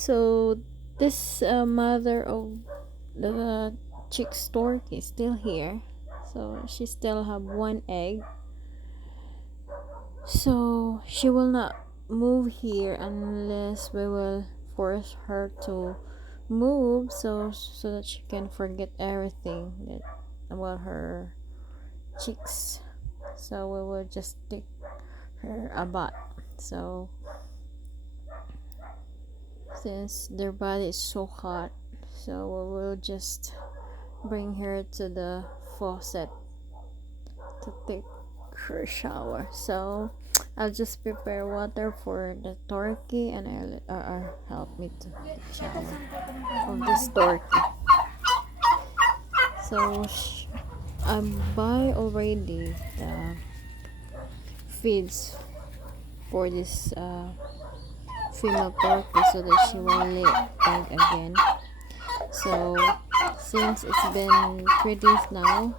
So this mother of the chick stork is still here, so she still have one egg, so she will not move here unless we will force her to move, so that she can forget everything that about her chicks. So we will just take her a bath. So since their body is so hot, so we will just bring her to the faucet to take her shower. So I'll just prepare water for the turkey, and I'll let RR help me to take shower of this turkey. So I buy already the feeds for this female turkey so that she will lay egg again. So since it's been 3 days now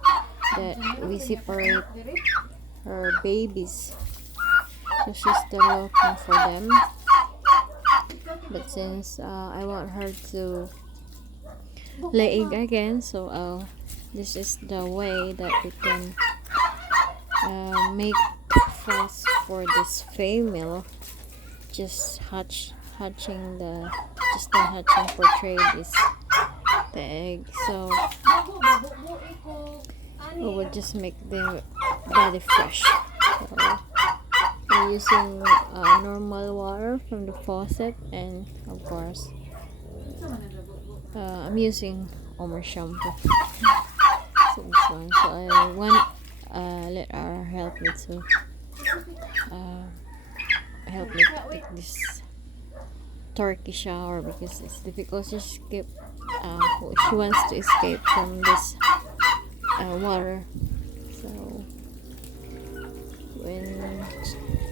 that we separate her babies, so she's still looking for them. But since I want her to lay egg again, so this is the way that we can make fast for this female. Just hatching for trade is the egg. So we will just make the body fresh. So I'm using normal water from the faucet, and of course I'm using Omer shampoo. So this one. So I want let her help me to take this turkey shower, because it's difficult to escape. She wants to escape from this water. So when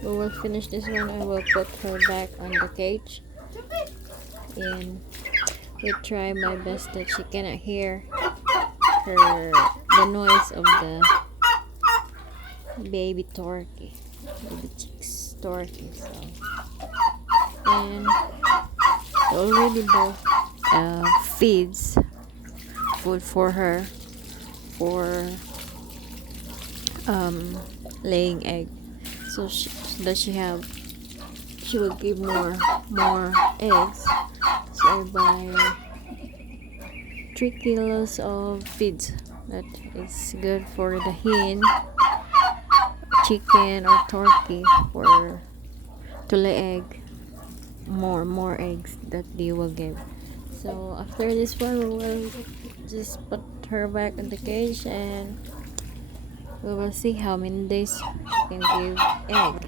we will finish this one, I will put her back on the cage, and we try my best that she cannot hear the noise of the baby turkey, baby chicks turkey. So, and already bought feeds food for her for laying egg, so she will give more eggs. So I buy 3 kilos of feeds that is good for the hen, chicken or turkey, for to lay egg, more eggs that they will give. So after this one, we will just put her back in the cage, and we will see how many days she can give egg.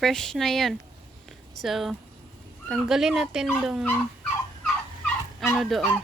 Fresh na yan. So tanggalin natin dong ano doon,